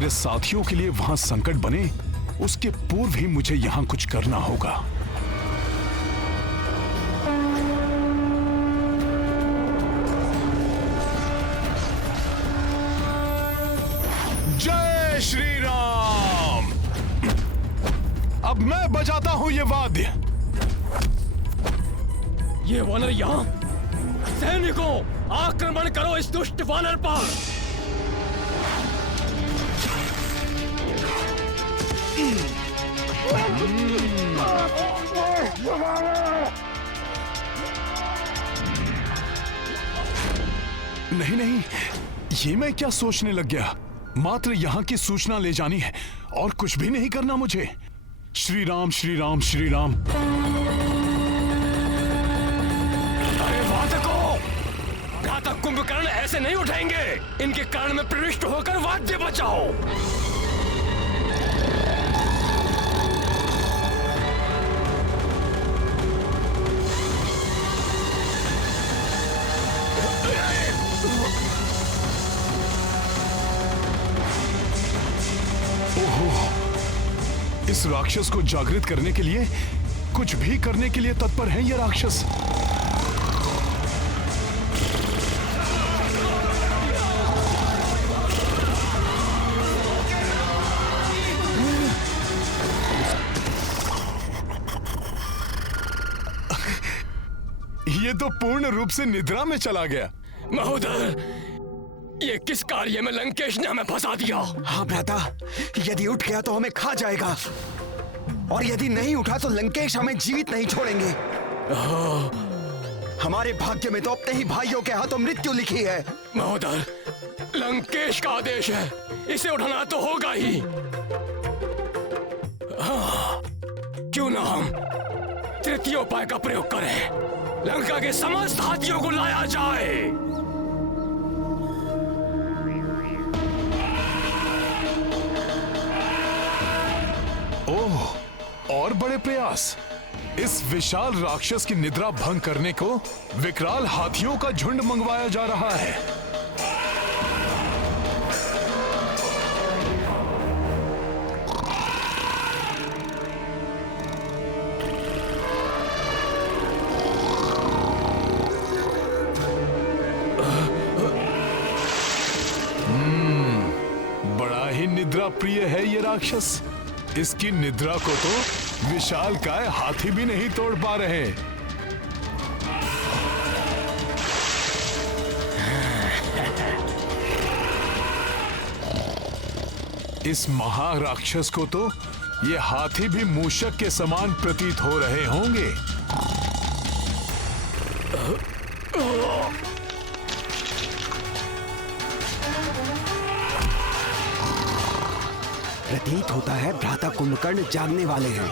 मेरे साथियों के लिए वहां संकट बने उसके पूर्व ही मुझे यहां कुछ करना होगा। जय श्री राम। अब मैं बजाता हूं ये वाद्य। ये वानर यहाँ। सैनिकों, आक्रमण करो इस दुष्ट वानर पर। नहीं नहीं, ये मैं क्या सोचने लग गया। मात्र यहाँ की सूचना ले जानी है और कुछ भी नहीं करना मुझे। श्री राम श्री राम श्री राम। अरे वादकों, घातक कुंभकर्ण ऐसे नहीं उठाएंगे। इनके कारण में प्रविष्ट होकर वाद्य बचाओ। इस राक्षस को जागृत करने के लिए, कुछ भी करने के लिए तत्पर है ये राक्षस। ये तो पूर्ण रूप से निद्रा में चला गया। महोदय, ये किस कार्य में लंकेश ने हमें फंसा दिया? हाँ भ्राता, यदि उठ गया तो हमें खा जाएगा, और यदि नहीं उठा तो लंकेश हमें जीवित नहीं छोड़ेंगे। हमारे भाग्य में तो अपने ही भाइयों के हाथों मृत्यु लिखी है। महोदय, लंकेश का आदेश है, इसे उठाना तो होगा ही। हाँ, क्यों ना हम तृतीय उपाय का प्रयोग करें। लंका के समस्त हाथियों को लाया जाए। ओह, और बड़े प्रयास। इस विशाल राक्षस की निद्रा भंग करने को विकराल हाथियों का झुंड मंगवाया जा रहा है। बड़ा ही निद्रा प्रिय है ये राक्षस। इसकी निद्रा को तो विशालकाय हाथी भी नहीं तोड़ पा रहे। इस महाराक्षस को तो ये हाथी भी मूषक के समान प्रतीत हो रहे होंगे। प्रतीत होता है भ्राता कुंभकर्ण जागने वाले हैं।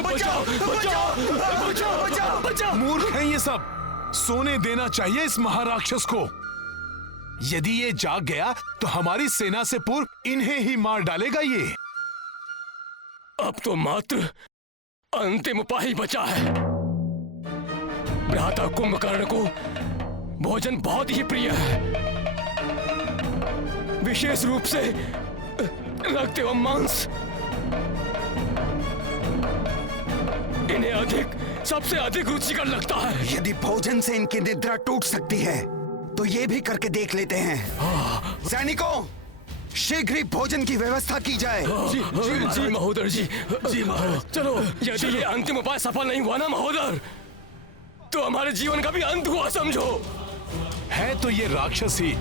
बचाओ, बचाओ, बचाओ, बचाओ, बचाओ। मूर्ख हैं ये सब। सोने देना चाहिए इस महाराक्षस को। यदि ये जाग गया तो हमारी सेना से पूर्व इन्हें ही मार डालेगा ये। अब तो मात्र अंतिम उपाय ही बचा है। भ्राता कुंभकर्ण को भोजन बहुत ही प्रिय है, विशेष रूप से रक्त एवं मांस। इन्हें सबसे अधिक रुचिकर लगता है। यदि भोजन से इनकी निद्रा टूट सकती है तो ये भी करके देख लेते हैं। सैनिकों, शीघ्र ही भोजन की व्यवस्था की जाए। जी जी महोदय जी। जी महाराज। चलो, यदि ये अंतिम उपाय सफल नहीं हुआ ना महोदय, तो हमारे जीवन का भी अंत हुआ समझो। है तो ये राक्षसी,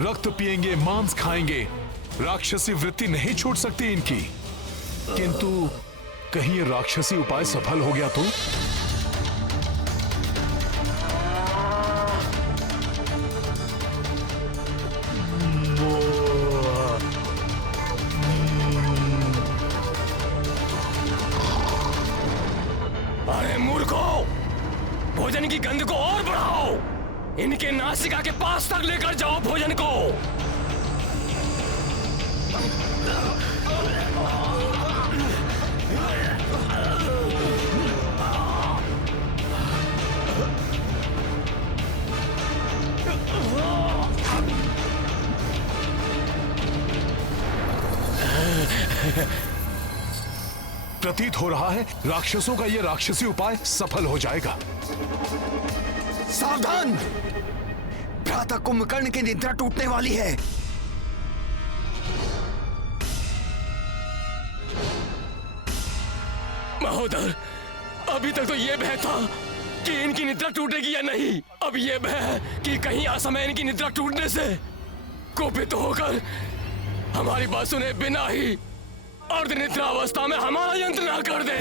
रक्त पिएंगे, मांस खाएंगे। राक्षसी वृत्ति नहीं छूट सकती इनकी। किंतु कहीं ये राक्षसी उपाय सफल हो गया तो? अरे मूर्खों, भोजन की गंध को और बढ़ाओ। इनके नासिका के पास तक लेकर जाओ भोजन को। प्रतीत हो रहा है राक्षसों का यह राक्षसी उपाय सफल हो जाएगा। सावधान! भ्राता कुंभकर्ण की निद्रा टूटने वाली है। महोदर, अभी तक तो ये भय था कि इनकी निद्रा टूटेगी या नहीं। अब ये भय है कि कहीं असमय इनकी निद्रा टूटने से कुपित होकर हमारी बात सुने बिना ही अर्धनिद्रा अवस्था में हमारा यंत्र ना कर दे।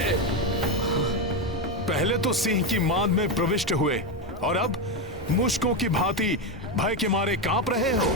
पहले तो सिंह की मांद में प्रविष्ट हुए और अब मुश्कों की भांति भय के मारे कांप रहे हो।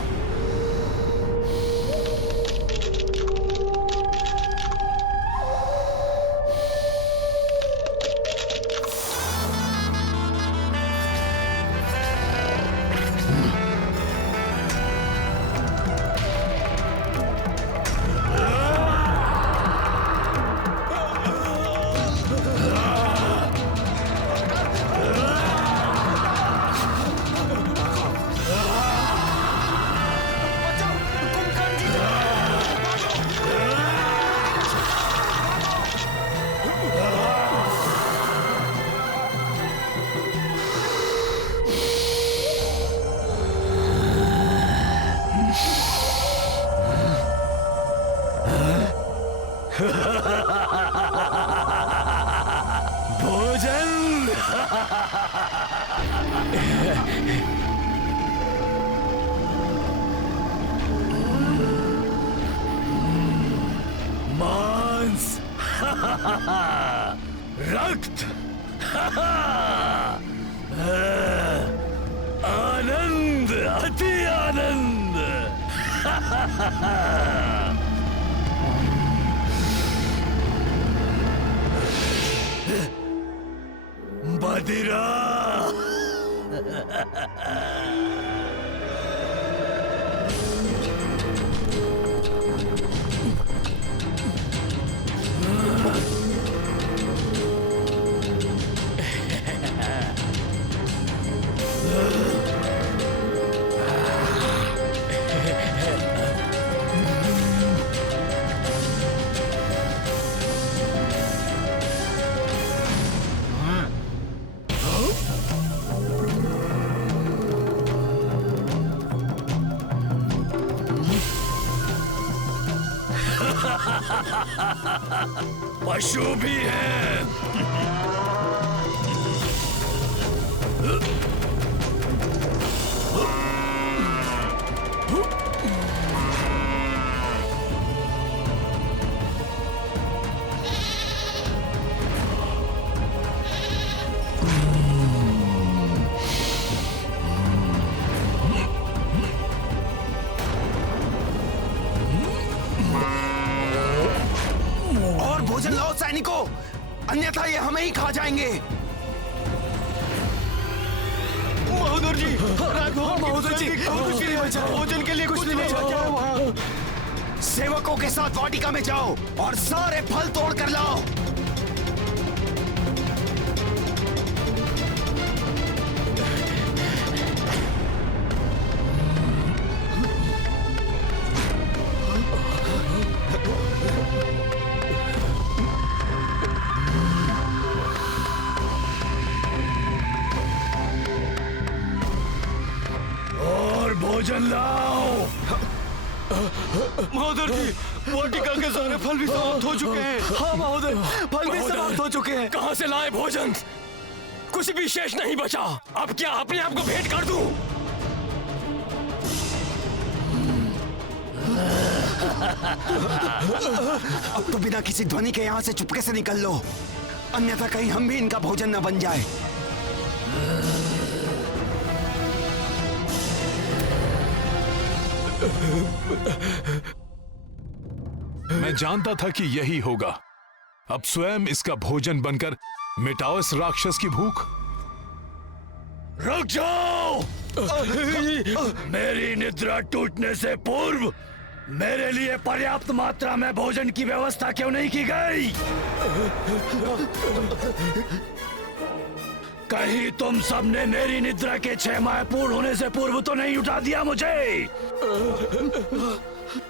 भोजन। मांस। रक्त। आनंद, अति आनंद। मदिरा। पशु भी है। भोजन लाओ सैनिकों, अन्यथा ये हमें ही खा जाएंगे। महोदर जी, महोदर जी, भोजन के लिए कुछ नहीं बचा। सेवकों के साथ वाटिका में जाओ और सारे फल तोड़ कर लाओ। भोजन लाओ। महोदर जी, वाटिका के सारे फल भी समाप्त हो चुके हैं। हाँ महोदय, फल भी समाप्त हो चुके हैं। कहाँ से लाए भोजन? कुछ भी शेष नहीं बचा। अब क्या अपने आप को भेंट कर दूं? अब तो बिना किसी ध्वनि के यहाँ से चुपके से निकल लो, अन्यथा कहीं हम भी इनका भोजन न बन जाए। मैं जानता था कि यही होगा। अब स्वयं इसका भोजन बनकर मिटाओ इस राक्षस की भूख। रुक जाओ। मेरी निद्रा टूटने से पूर्व मेरे लिए पर्याप्त मात्रा में भोजन की व्यवस्था क्यों नहीं की गई? कहीं तुम सबने मेरी निद्रा के 6 माह पूर्ण होने से पूर्व तो नहीं उठा दिया मुझे?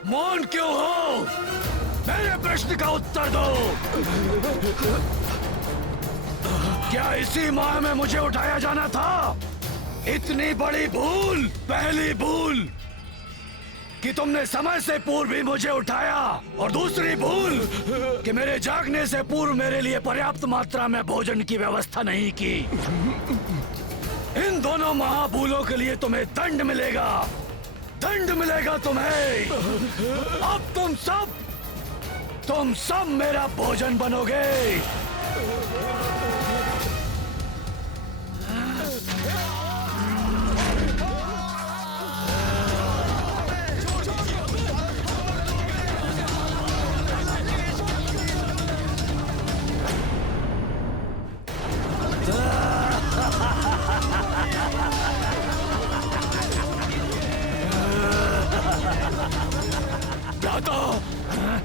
मौन क्यों हो? मेरे मेरे प्रश्न का उत्तर दो। क्या इसी माह में मुझे उठाया जाना था? इतनी बड़ी भूल, पहली भूल कि तुमने समय से पूर्व भी मुझे उठाया, और दूसरी भूल कि मेरे जागने से पूर्व मेरे लिए पर्याप्त मात्रा में भोजन की व्यवस्था नहीं की। इन दोनों महाभूलों के लिए तुम्हें दंड मिलेगा, दंड मिलेगा तुम्हें। अब तुम सब मेरा भोजन बनोगे।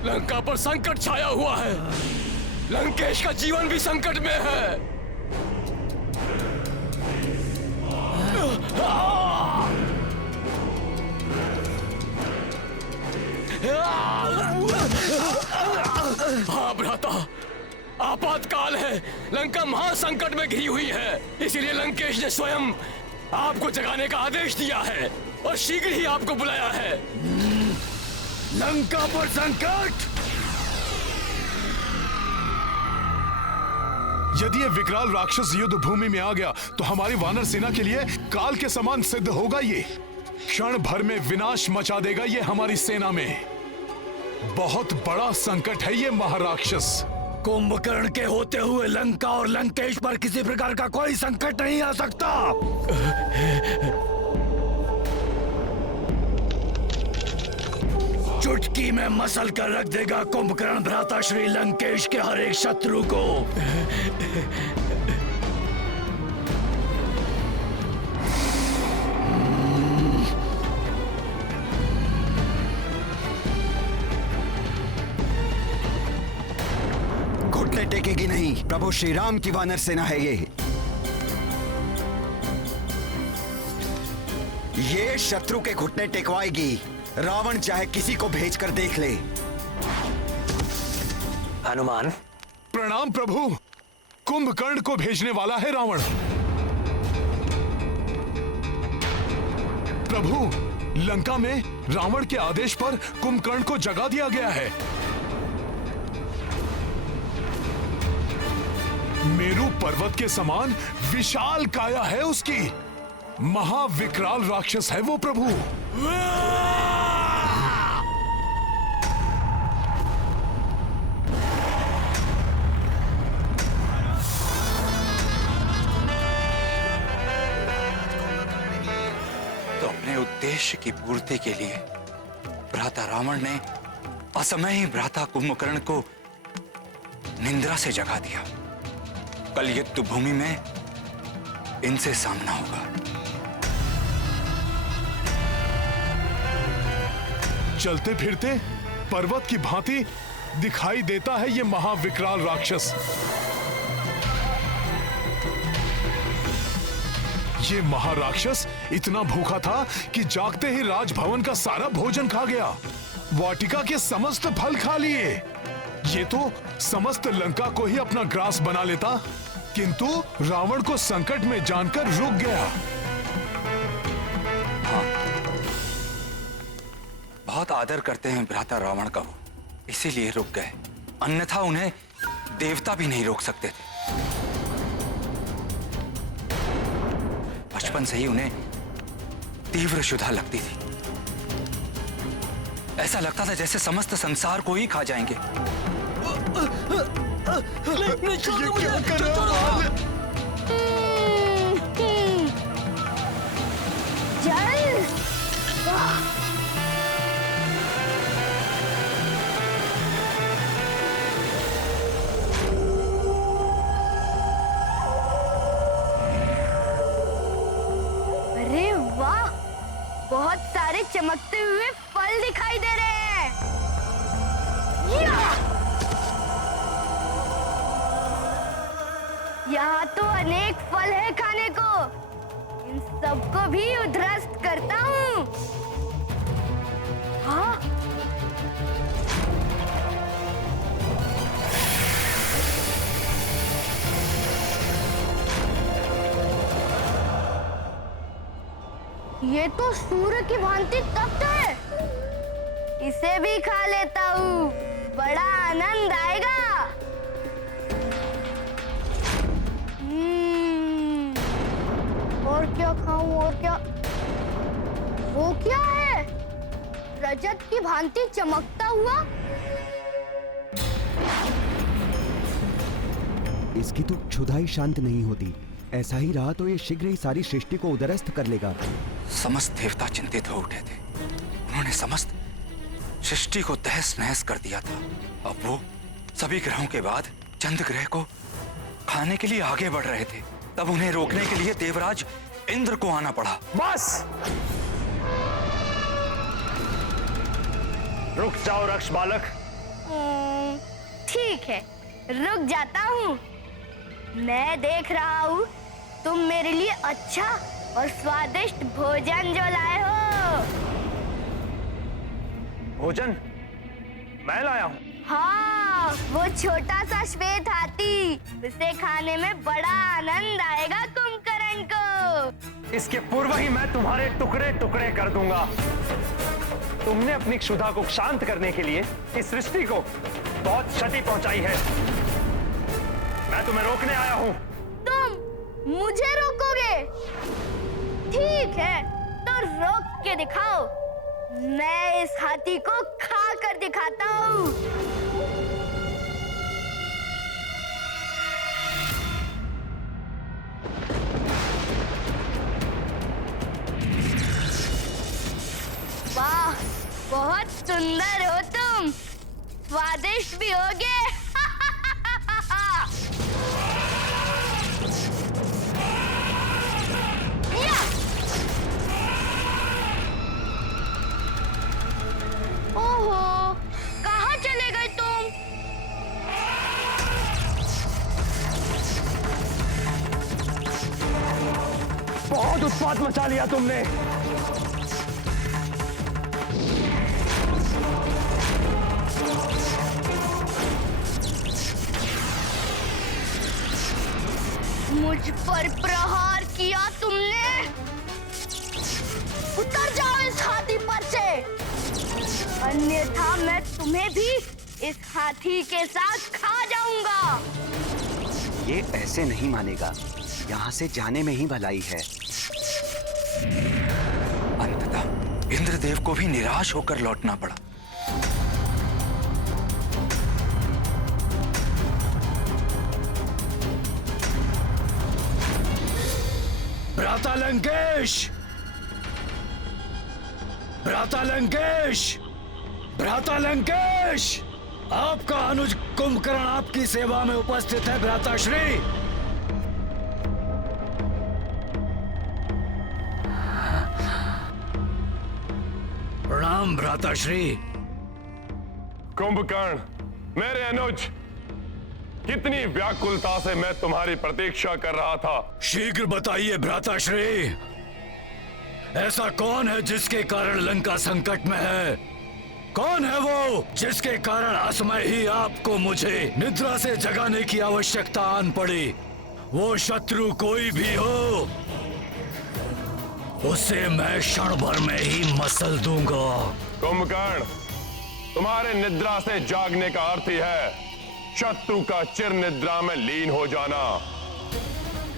लंका पर संकट छाया हुआ है। लंकेश का जीवन भी संकट में है। हाँ भ्राता, आपातकाल है। लंका महासंकट में घिरी हुई है, इसीलिए लंकेश ने स्वयं आपको जगाने का आदेश दिया है और शीघ्र ही आपको बुलाया है। लंका पर संकट? यदि ये विकराल राक्षस युद्ध भूमि में आ गया तो हमारी वानर सेना के लिए काल के समान सिद्ध होगा। ये क्षण भर में विनाश मचा देगा ये हमारी सेना में। बहुत बड़ा संकट है ये महाराक्षस। कुंभकर्ण के होते हुए लंका और लंकेश पर किसी प्रकार का कोई संकट नहीं आ सकता। चुटकी में मसल कर रख देगा कुंभकर्ण भ्राता श्री लंकेश के हर एक शत्रु को। घुटने टेकेगी नहीं। प्रभु श्री राम की वानर सेना है ये शत्रु के घुटने टेकवाएगी। रावण चाहे किसी को भेजकर देख ले। हनुमान। प्रणाम प्रभु। कुंभकर्ण को भेजने वाला है रावण। प्रभु, लंका में रावण के आदेश पर कुंभकर्ण को जगा दिया गया है। मेरू पर्वत के समान विशाल काया है उसकी। महाविकराल राक्षस है वो प्रभु। तो अपने उद्देश्य की पूर्ति के लिए भ्राता रावण ने असमय ही भ्राता कुंभकर्ण को निंद्रा से जगा दिया। कल युद्ध भूमि में इनसे सामना होगा। चलते फिरते पर्वत की भांति दिखाई देता है ये महाविकराल राक्षस। ये महाराक्षस इतना भूखा था कि जागते ही राजभवन का सारा भोजन खा गया। वाटिका के समस्त फल खा लिए। ये तो समस्त लंका को ही अपना ग्रास बना लेता, किंतु रावण को संकट में जानकर रुक गया। हाँ, बहुत आदर करते हैं भ्राता रावण का वो, इसीलिए रुक गए। अन्यथा उन्हें देवता भी नहीं रोक सकते थे। बचपन से ही उन्हें तीव्र क्षुधा लगती थी। ऐसा लगता था जैसे समस्त संसार को ही खा जाएंगे। अरे वाह, बहुत सारे चमकते हुए फल दिखाई दे रहे हैं। यहाँ तो अनेक फल है खाने को। इन सबको भी उध्वस्त करता हूँ। हाँ? ये तो सूर्य की भांति तप्त है। इसे भी खा लेता हूँ, बड़ा आनंद आएगा। और क्या खाऊं और क्या? वो क्या है? रजत की भांति चमकता हुआ। इसकी तो क्षुधा ही शांत नहीं होती। ऐसा ही रहा तो ये शीघ्र ही सारी सृष्टि को उद्ध्वस्त कर लेगा। समस्त देवता चिंतित हो उठे थे। उन्होंने समस्त सृष्टि को तहस नहस कर दिया था। अब वो सभी ग्रहों के बाद चंद्र ग्रह को खाने के लिए आगे बढ़ रहे थे। तब उन्हें रोकने के लिए देवराज इंद्र को आना पड़ा। बस रुक जाओ रक्ष बालक। ठीक है, रुक जाता हूँ। मैं देख रहा हूँ तुम मेरे लिए अच्छा और स्वादिष्ट भोजन जो लाए हो। भोजन मैं लाया हूँ। हाँ, वो छोटा सा श्वेत हाथी। उसे खाने में बड़ा आनंद आएगा कुंभकर्ण को। इसके पूर्व ही मैं तुम्हारे टुकड़े टुकड़े कर दूंगा। तुमने अपनी क्षुधा को शांत करने के लिए इस सृष्टि को बहुत क्षति पहुंचाई है। मैं तुम्हें रोकने आया हूं। तुम मुझे रोकोगे? ठीक है, तो रोक के दिखाओ। मैं इस हाथी को खा कर दिखाता हूँ। वाह, बहुत सुंदर हो तुम। स्वादिष्ट भी होगे। ओहो, कहाँ चले गए तुम? बहुत उत्पात मचा लिया तुमने। मुझ पर प्रहार किया तुमने। उतर जाओ इस हाथी पर से, अन्यथा मैं तुम्हें भी इस हाथी के साथ खा जाऊंगा। ये ऐसे नहीं मानेगा। यहाँ से जाने में ही भलाई है। अंततः इंद्रदेव को भी निराश होकर लौटना पड़ा। भ्राता लंकेश, भ्राता लंकेश, भ्राता लंकेश, आपका अनुज कुंभकर्ण आपकी सेवा में उपस्थित है भ्राता श्री। प्रणाम भ्राता श्री। कुंभकर्ण, मेरे अनुज, कितनी व्याकुलता से मैं तुम्हारी प्रतीक्षा कर रहा था। शीघ्र बताइए भ्राता श्री, ऐसा कौन है जिसके कारण लंका संकट में है? कौन है वो जिसके कारण असमय ही आपको मुझे निद्रा से जगाने की आवश्यकता आन पड़ी? वो शत्रु कोई भी हो, उसे मैं क्षण भर में ही मसल दूंगा। कुंभकर्ण, तुम्हारे निद्रा से जागने का अर्थ ही है शत्रु का चिर निद्रा में लीन हो जाना।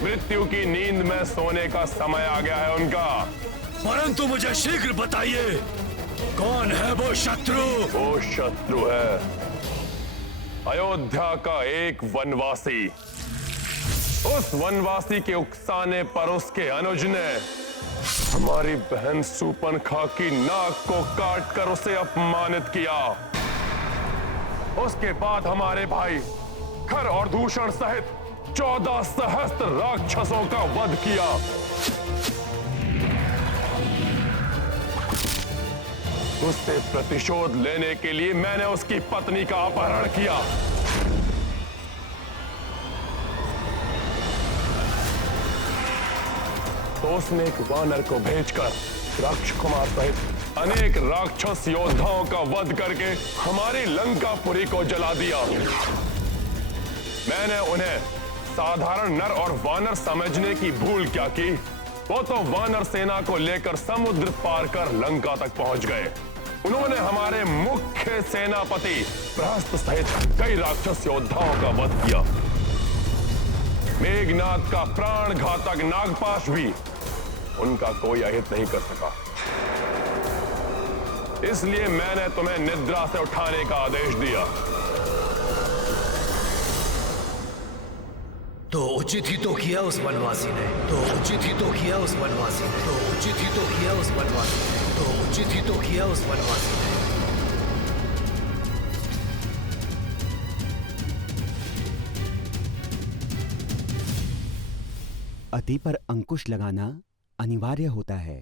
मृत्यु की नींद में सोने का समय आ गया है उनका। परंतु मुझे शीघ्र बताइए, कौन है वो शत्रु? वो शत्रु है अयोध्या का एक वनवासी। उस वनवासी के उकसाने पर उसके अनुज ने हमारी बहन सूर्पणखा की नाक को काटकर उसे अपमानित किया। उसके बाद हमारे भाई खर और दूषण सहित 14 सहस्त्र राक्षसों का वध किया। उससे प्रतिशोध लेने के लिए मैंने उसकी पत्नी का अपहरण किया। तो उसने एक वानर को भेजकर राक्षकुमार सहित अनेक राक्षस योद्धाओं का वध करके हमारी लंकापुरी को जला दिया। मैंने उन्हें साधारण नर और वानर समझने की भूल क्या की, वो तो वानर सेना को लेकर समुद्र पार कर लंका तक पहुंच गए। उन्होंने हमारे मुख्य सेनापति प्रहस्त सहित कई राक्षस योद्धाओं का वध किया। मेघनाथ का प्राण घातक नागपाश भी उनका कोई अहित नहीं कर सका। इसलिए मैंने तुम्हें निद्रा से उठाने का आदेश दिया। तो उचित ही तो किया उस वनवासी ने, तो उचित ही तो किया उस वनवासी ने, तो उचित ही तो किया उस वनवासी ने, तो उचित ही तो किया उस वनवासी ने। अति पर अंकुश लगाना अनिवार्य होता है।